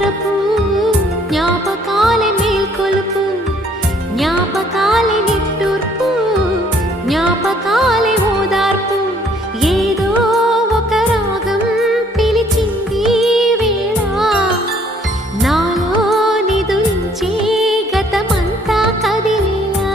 మరపు జ్ఞాపకాలే మేల్కొలుపు జ్ఞాపకాలే నిట్టూర్పు జ్ఞాపకాలే ఓదార్పు ఏదో ఒక రాగం పిలిచింది వేళ నాలో నిదురించే గతమంతా కదిలేలా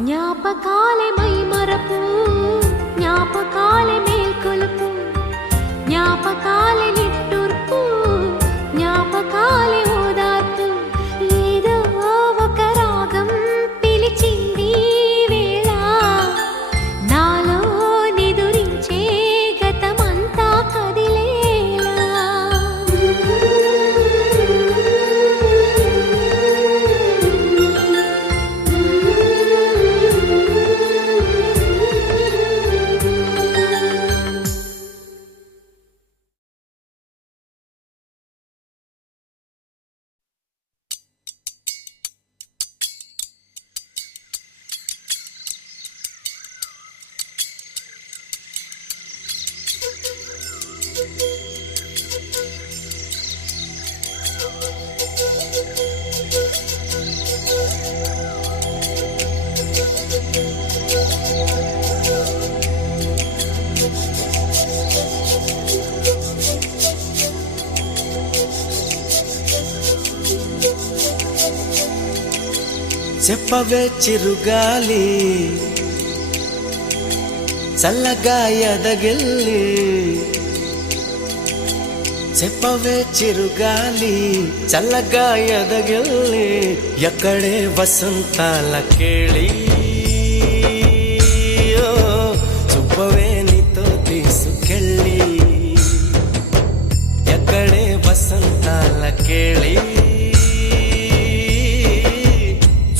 జ్ఞాపకాలే మైమరపు జ్ఞాపకాలే మేల్కొలుపు జ్ఞాపకాలే నిట్టూర్పు జ్ఞాపకాలే ఓదార్పు ఏదో ఒక రాగం పిలిచింది వేళ నాలో నిదురించే గతమంతా కదిలేలా చెప్పవే చిరుగాలి చల్లగా ఎదగిల్లి చెప్పవే చిరుగాలి చల్లగా ఎదగిల్లి ఎక్కడే వసంతాల కేళి చూపవే నీతో తీసుకెళ్ళి ఎక్కడే వసంతాల కేళి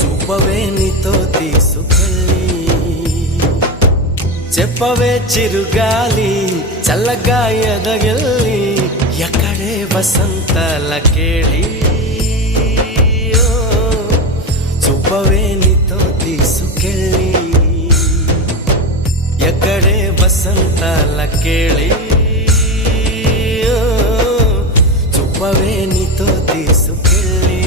చూపవే నీతో తీసుకెళ్ళి చెప్పవే చిరుగాలి చల్లగా ఎదగిల్లి ఎక్కడే వసంతాల కేళి చూపవే నీతో తీసుకెళ్ళి ఎక్కడే వసంతాల కేళి చూపవే నీతో తీసుకెళ్ళి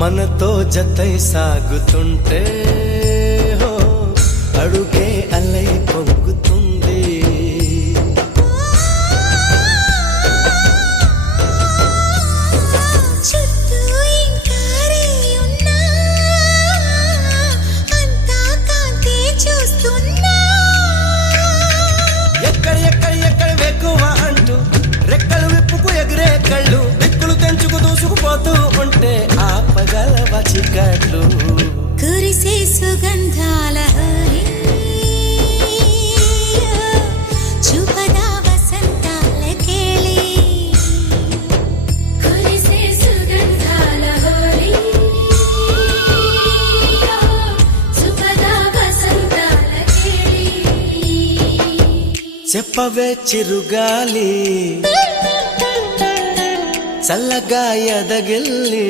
మనతో జతై సాగుతుంటే హో అడుగే అలై పొంగుతుంది. చుట్టూ ఇంకా రేయున్నా, అంతా కాంతే చూస్తున్నా. ఎక్కడ వెక్కువ అంటూ రెక్కలు విప్పుకు ఎగిరే కళ్ళు దిక్కులు తెంచుకు దూసుకుపోతూ ఉంటే ఆపగలవ చికట్లు. కురిసే సుగంధాల హోలీ, చూపదా వసంతాల కేళి. కురిసే సుగంధాల హోలీ, చూపదా వసంతాల కేళి. చెప్పవే చిరుగాలి చల్లగా ఎదగిల్లి.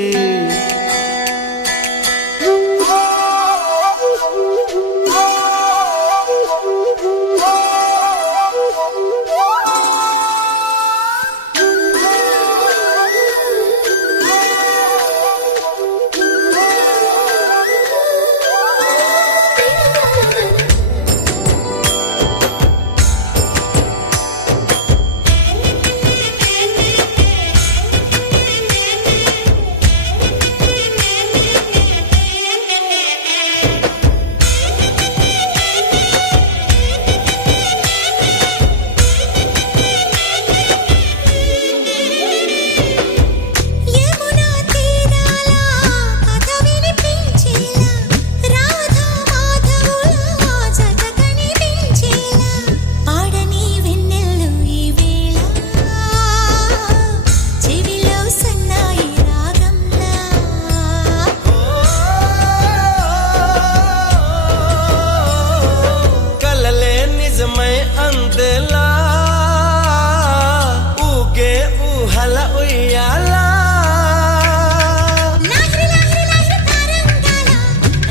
యమునా తీరాల కథ వినిపించేలా, రాధా మాధవుల జత కనిపించేలా, పాడని వెన్నెల్లో ఈ వేళ, చెవిలో సన్నాయి రాగంలా. కలలే నిజమై అందేలా ఊగే ఊహల ఉయ్యాలా. లాహిరి లాహిరి లాహిరి తారంగాల,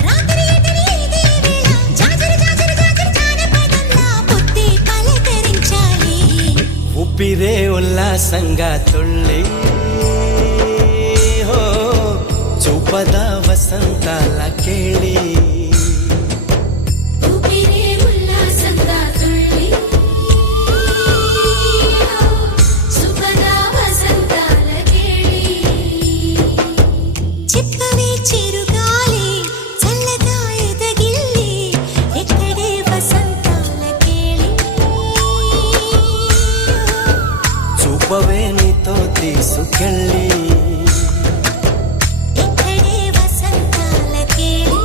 రాత్రి ఎదిరి ఇదే వేళ, జాజరి జాజరి జాజరి జానపదంలా పొద్దే పలకరించాలి. ఊపిరే ఉల్లాసంగా తుళ్ళి హో చూపద వసంతాల కేళి. ఊపిరే ఉల్లాసంగా తుళ్ళి, సుఖదా వసంతాల కేళి. చెప్పవే చిరుగాలి చల్లగా ఎదగిల్లి, ఎక్కడే వసంతాల కేళి. చూపవే నీతో తీసుకెళ్ళి. ఎక్కడే వసంతాల కేళి.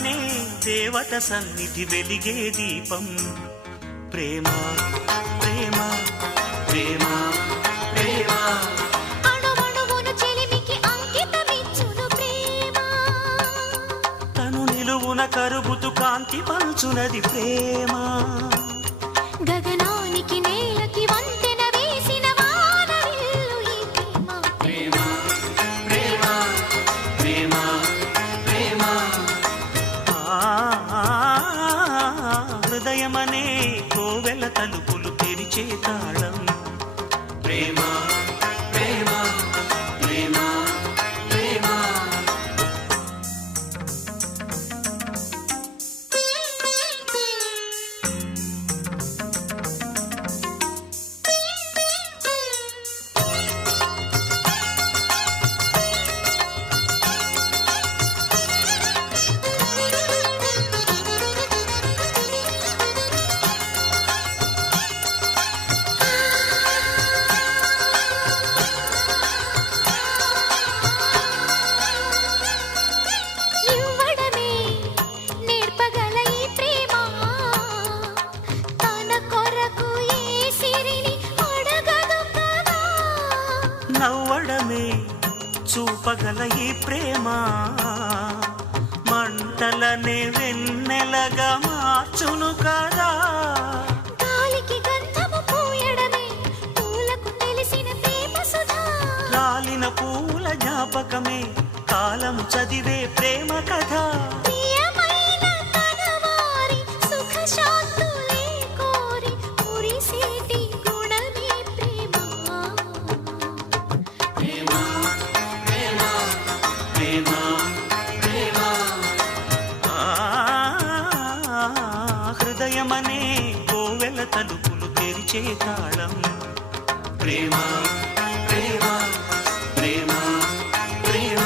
అనే దేవత సన్నిధి వెలిగే దీపం ప్రేమ ప్రేమ ప్రేమ ప్రేమ అణువణువును చెలిమికి అంకితమిచ్చును ప్రేమ తను నిలువున కరుగుతు కాంతి పంచునది ప్రేమ గగనానికి నేలకి వంతెన వేసిన వానవిల్లు ఈ ప్రేమ ప్రేమ ప్రేమ ప్రేమ హృదయమనే కోవెల తలుపులు తెరిచే తాళం ప్రేమ ప్రేమ ప్రేమ ప్రేమ ఇవ్వడమే నేర్పగల ఈ ప్రేమ తన కొరకు ఏ సిరిని అడగదు కదా నవ్వడమే చూపగల ఈ ప్రేమ మంటలనే వెన్నెలగా మార్చును కదా గాలికి గంధము పూయడమే పూలకు తెలిసిన ప్రేమ సుధా రాలిన పూల జ్ఞాపకమే కాలం చదివే ప్రేమ కథ ప్రియమైన తన వారి సుఖ శాంతులే కోరి కురిసేటి గుణమే ప్రేమ ప్రేమ ప్రేమ హృదయమనే కోవెల తలుపులు తెరిచే తాళం ప్రేమ ప్రేమ ప్రేమ ప్రేమ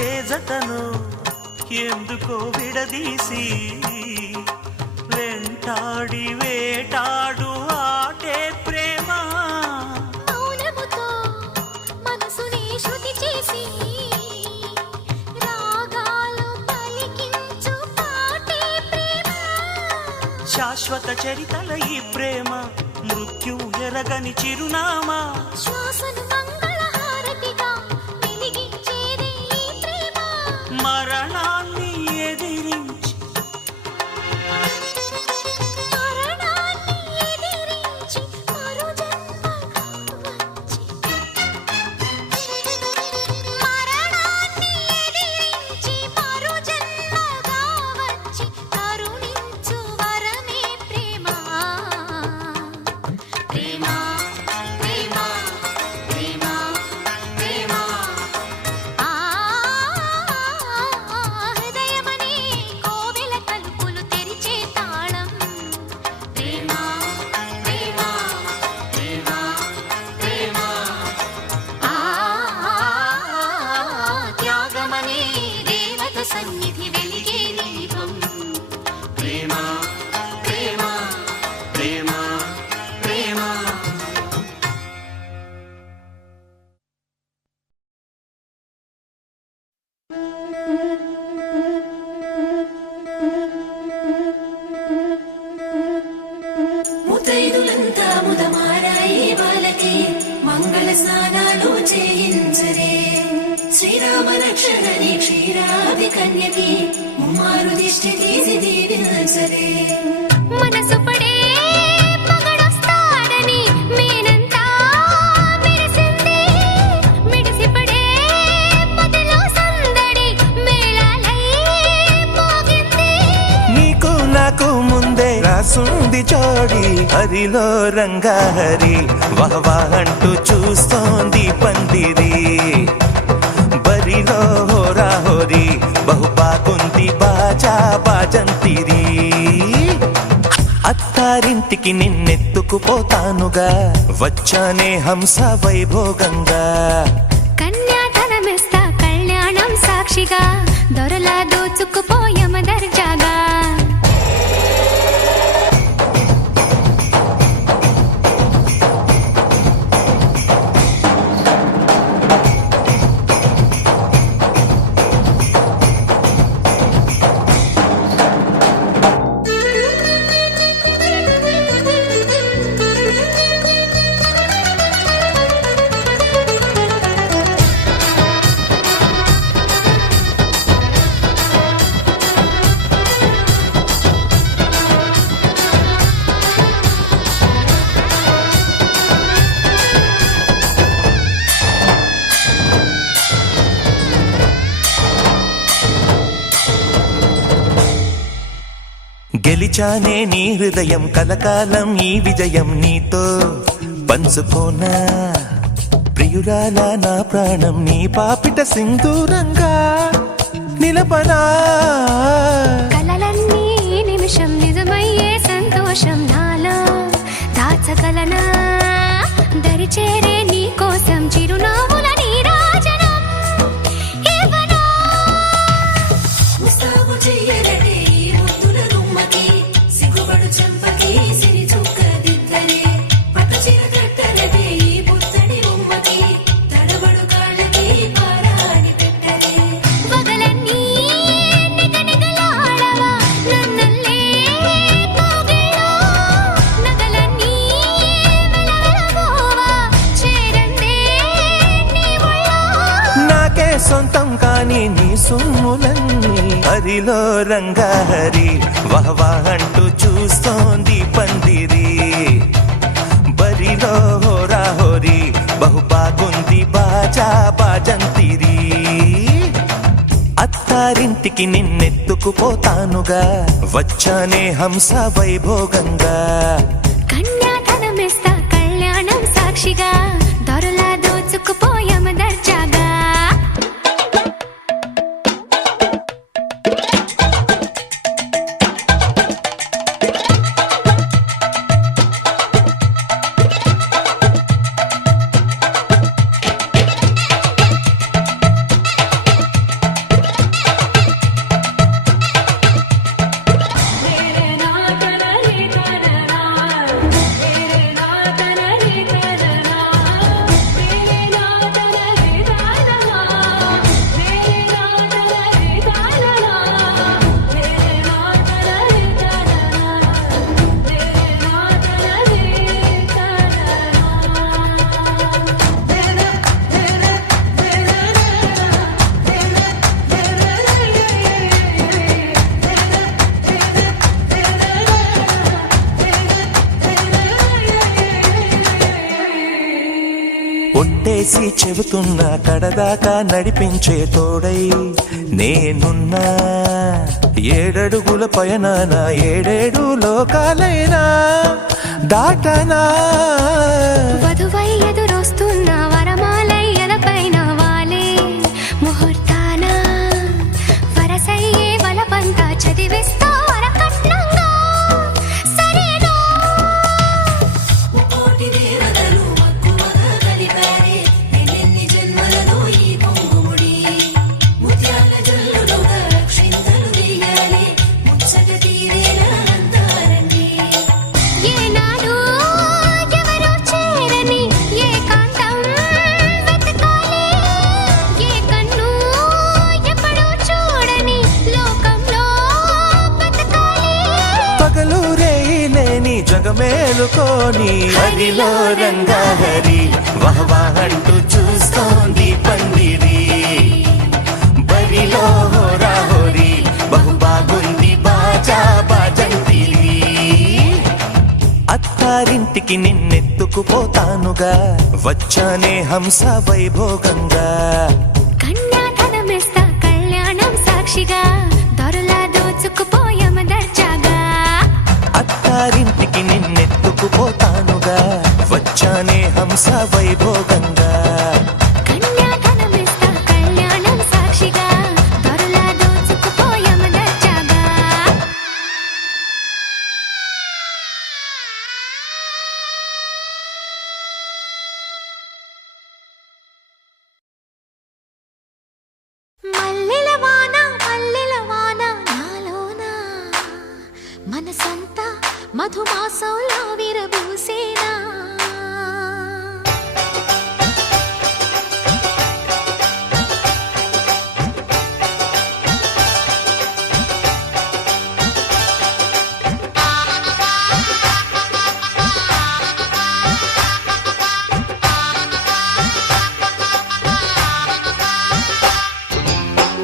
ఏ జతను ఎందుకో విడదీసి వెంటాడి వేటాడు ఆటే ప్రేమ మౌనముతో మనసుని శృతి చేసి రాగాలు పలికించు పాటే ప్రేమ శాశ్వత చరితల ఈ ప్రేమ మృత్యు ఎరగని చిరునామా శ్వాసను మంగళహారతిగా వెలిగించేదే ఈ ప్రేమ మరణాన్ని ఎదిరించి మరణాన్ని ఎదిరించి మరో జన్మగా వచ్చి మరణాన్ని ఎదిరించి మరో జన్మగా వచ్చి కరుణించు వరమే ప్రేమ ప్రేమ ప్రేమ ప్రేమ ప్రేమ హృదయమనే కోవెల తలుపులు తెరిచే తాళం ప్రేమ ప్రేమ ప్రేమ ప్రేమ త్యాగమనే దేవత సన్నిధి వెలిగే దీపం ప్రేమ ప్రేమ ప్రేమ ప్రేమ ముతైదులంతా ముదమారాయి వాళ్ళకి మంగళ స్నానాలు చేయించరే శ్రీరామ రక్షణని క్షీరాది కన్యకి ముమ్మారు దిష్టి తీసి దీవించరే మనసు పడే మగడొస్తాడని మేనంతా మెరిసింది మిడిసిపడే మదిలో సందడి మేళాలై మోగింది నీకు నాకు ముందే రాసుంది ఉంది జోడి హరిలో రంగాహరి వహవా అంటూ చూస్తోంది పందిరి బరిలో హోరా హోరి బహు బాగుంది బాజా బాజంతిరి అత్తారింటికి నిన్నెత్తుకుపోతానుగా వచ్చానే హంస వైభోగంగా కన్యాధనమిస్తా కళ్యాణం సాక్షిగా దొరలా దోచుకుపోయమ దర్జాగా గెలిచానే నీ హృదయం కలకాలం ఈ విజయం నీతో పంచుకోనా ప్రియురాలా నా ప్రాణం నీ పాపిట సింధూరంగా నిలపనా కలలన్నీ నిమిషం నిజమయ్యే సంతోషం నాలో దాచగలనా దరిచేరే నీ కోసం చిరునవ్వుల నీరాజనం ఇవ్వనా ముస్తాబు చెయ్యరటే ఈ ముద్దుల గుమ్మకి సిగ్గుపడు చెంపకి సిరి చుక్క దిద్దరే పట్టు చీర కట్టరటే ఈ పుత్తడి బొమ్మకి తడబడు కాళ్ళకి పారాని పెట్టరే పగలన్నీ నిగనిగలాడవా నన్నల్లే కోగిలో నగలన్నీ వెలవెలబోవా చేరందే నీ ఒళ్ళో నాకే సొంతం కాని నీ సొమ్ములన్నీ హరిలో రంగాహరి వహవా అంటూ చూస్తోంది పందిరి బరిలో హోరా హోరి బహు బాగుంది బాజా బాజంతిరి అత్తారింటికి నిన్నెత్తుకుపోతానుగా వచ్చానే హంస వైభోగంగా కన్యాధనమిస్తా కళ్యాణం సాక్షిగా దొరలా దోచుకుపోయమ దర్జాగా ఒట్టేసి చెబుతున్నా కడదాకా నడిపించే తోడై నేనున్నా ఏడడుగుల పయనాన ఏడేడు లోకాలైనా దాటనా వధువై ఎదురొస్తున్న వరమాలై ఎదపైన వాలే ముహూర్తాన వరసయ్యే వలపంతా చదివిస్తా వరకట్నంగా సరేనా కోటి దేవతలు మక్కువగా కలిపారే ఎన్నెన్ని జన్మలలో ఈ పొంగుముడి ముత్యాల జల్లులుగా క్షింతలు వేయాలి ముచ్చట తీరేలా అంతారండి ఏనాడు ఎవరో చేరని ఏకాంతం వెతకాలి ఏ కన్ను ఎప్పుడూ చూడని లోకంలో బతకాలి పగలు రేయి లేని జగమేలుకోని హరిలో రంగాహరి వహవా అంటూ చూస్తోంది పందిరి బరిలో హోరా హోరి బహు బాగుంది బాజా బాజంతిరి అత్తారింటికి నిన్నెత్తుకుపోతానుగా వచ్చానే హంస వైభోగంగా కన్యాధనమిస్తా కళ్యాణం సాక్షిగా దొరలా దోచుకుపోయమ దర్జాగా అత్తారింటికి హంస వైభోగంగా కన్యాధనమిస్తా కళ్యాణం సాక్షిగా దొరలా దోచుకుపోయాం దర్జాగా మల్లెల వాన నాలోన మనసంతా మధుమాసంలా విరబూసేనా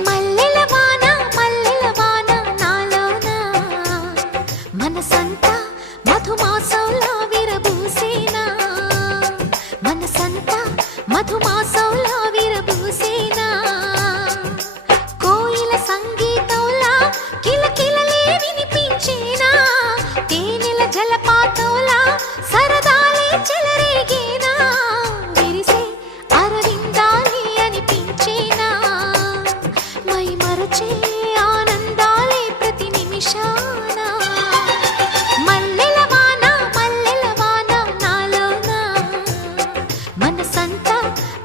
మల్లెల వాన నాలోన మనసంతా మధుమాసంలా విరబూసేనా మనసంతా మధుమాసంలా విరబూసేనా కోయిల సంగీతంలా కిలకిలలే వినిపించేనా తేనెల జలపాతంలా సరదాలే చెలరేగేనా విరిసే అరవిందాలే అనిపించేనా మై మరచే ఆనందాలే ప్రతి నిమిషాన మల్లెల వాన నాలోన మనసంతా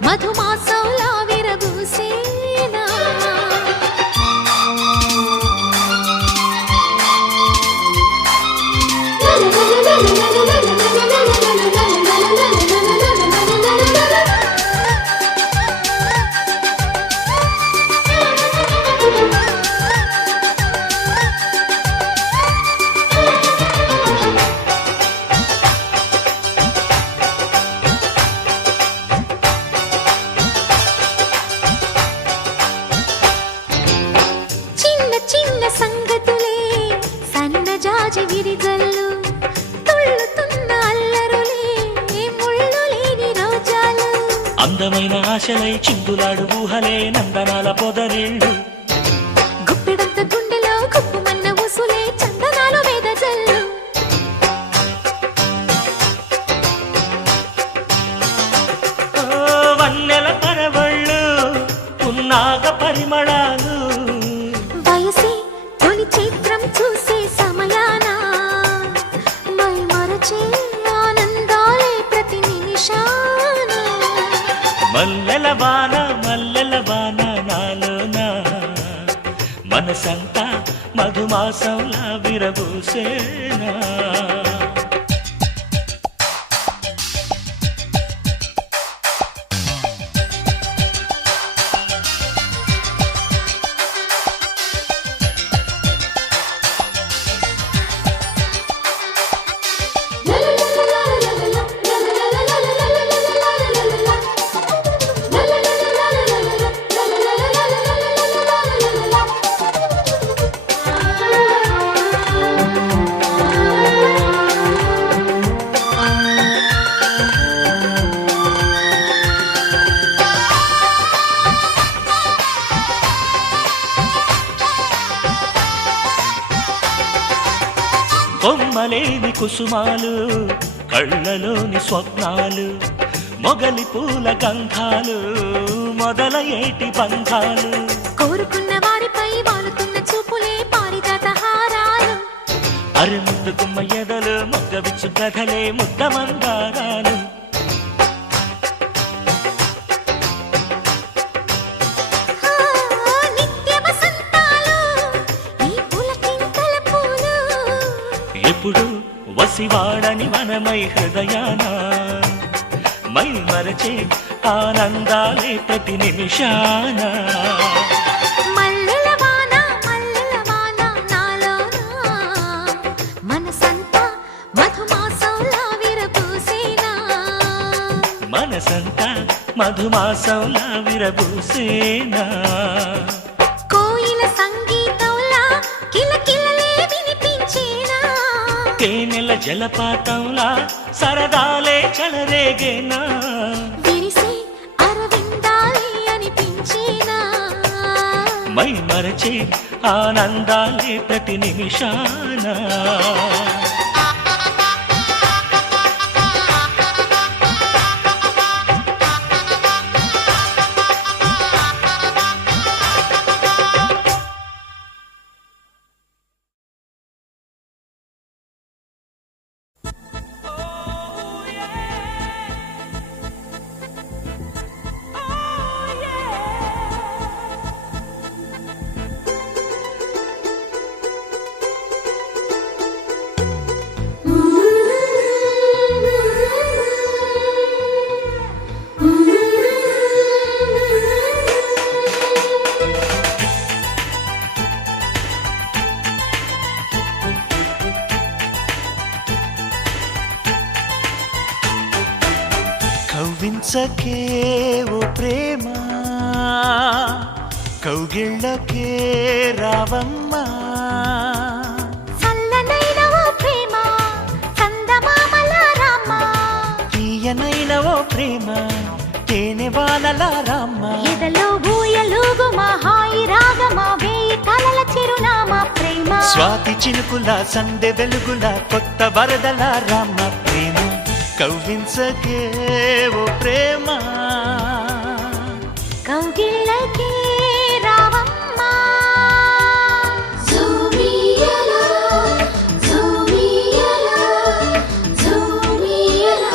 మధుమాసంలా విరబూసేనా చిన్న చిన్న సంగతులే సన్నజాజి విరిజల్లు తుళ్ళుతున్న అల్లరులే ముళ్ళు లేని రోజాలు అందమైన ఆశలై చిందులాడు ఊహలే నందనాల పొదరిళ్ళు గుప్పెడంత గుండెలో గుప్పుమన్న ఊసులే చందనాలు వేదజల్లు ఓ వన్నెల పరవళ్ళు పున్నాగ పరిమళాలు వయసే తొలి చిత్రం చూసే సమయాన మై మరచే ఆనందాలే ప్రతి నిమిషాన మల్లెల వాన నాలోన మనసంతా మధుమాసంలా విరబూసేనా కొమ్మలేని కుసుమాలు కళ్ళలోని స్వప్నాలు మొగలి పూల గంధాలు మొదలయేటి బంధాలు కోరుకున్న వారిపై వాలుతున్న చూపులే పారిజాత హారాలు అరిముద్దు గుమ్మ ఎదలు మొగ్గవిచ్చు కథలే ముద్ద మందారాలు నిత్య వసంతాలు ఈ పులకింతల పూలు ఎప్పుడు వసివాడని మనమై హృదయాన మై మరచే ఆనందాలే ప్రతి నిమిషాన మల్లెల వాన నాలోన మనసంతా మధుమాసంలా విరబూసేనా మనసంతా మధుమాసంలా విరబూసేనా కోయిల సంగీతంలా కిలకిలలే వినిపించేనా తేనెల జలపాతంలా సరదాలే చెలరేగేనా విరిసే అరవిందాలే అనిపించేనా మై మరచే ఆనందాలే ప్రతి నిమిషాన కవ్వించకే ఓ ప్రేమ కౌగిళ్ళకే రావమ్మా చల్లనైన ఓ ప్రేమ చందమామల రామ తీయనైన ఓ ప్రేమ తేనె వానల రామ్మ ఎదలో ఊయలుగు మా హాయి రాగమా వేయి కలల చిరునామా ప్రేమ స్వాతి చినుకుల సందె వెలుగుల కొత్త వరదల రామ ప్రేమ కవ్వించకే ఓ ప్రేమ కౌగిళ్ళకే రావమ్మా జూమియలా జూమియలా జూమియలా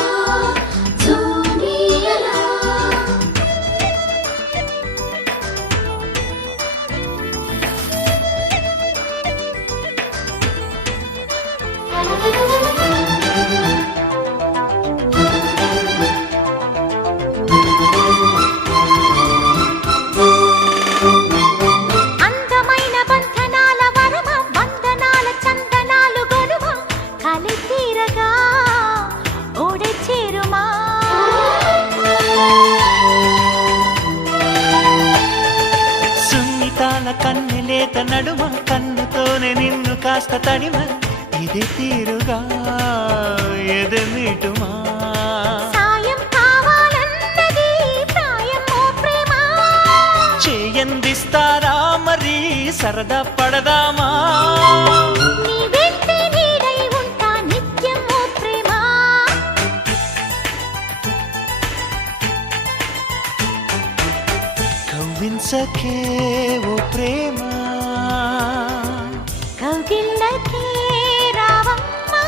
జూమియలా అందమైన బంధనాల వరమ వందనాల చందనాలు గొలుమ కలి తీరగా ఓడే చేరుమా సున్నితాల కన్నెలేత నడుమ కన్నుతోనే నిన్ను కాస్త తడిమ ఇది తీరుగా ఎదమిటుమా సాయం కావాలన్నది ప్రాయం ఓ ప్రేమ చేయందిస్తారా మరి సరదా పడదామా నీ వెంటే నీడై ఉంటా నిత్యం ఓ ప్రేమ కవ్వించకే ఓ ప్రేమ కౌగిళ్ళకే రావమ్మా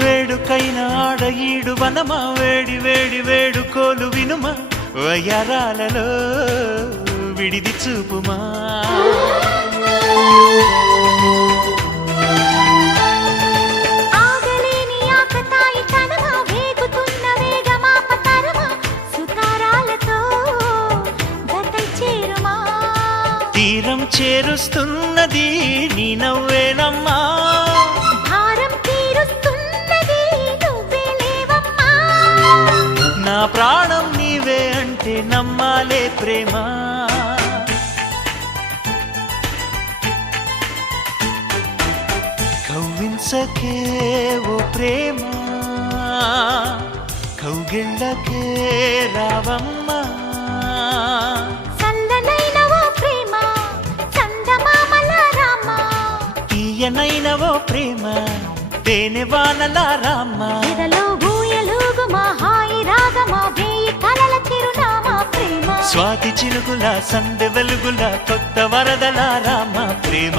వేడుకైన ఆడ ఈడు వనమా వేడి వేడి వేడుకోలు వినుమా వయరాలలో విడిది చూపుమా ఆగలేని ఆకతాయి తనమా వేగుతున్న వేగమాపతరమా సుతారాలతో గతై చేరుమా తీరం చేరుస్తున్నది నీ నవ్వేనమ్మా భారం తీరుస్తున్నది నువ్వే లేవమ్మా నా ప్రాణం నీవే అంటే నమ్మాలే ప్రేమ కవ్వించకే ఓ ప్రేమ కౌగిళ్ళకే రావమ్మా చల్లనైన ఓ ప్రేమ చందమామల రామ తీయనైన ఓ ప్రేమ తేనె వానల రామ్మ ఎదలో ఊయలుగు మా హాయి రాగమా వేయి కలల చిరునామా ప్రేమ స్వాతి చినుకుల సందె వెలుగుల కొత్త వరదల రామ ప్రేమ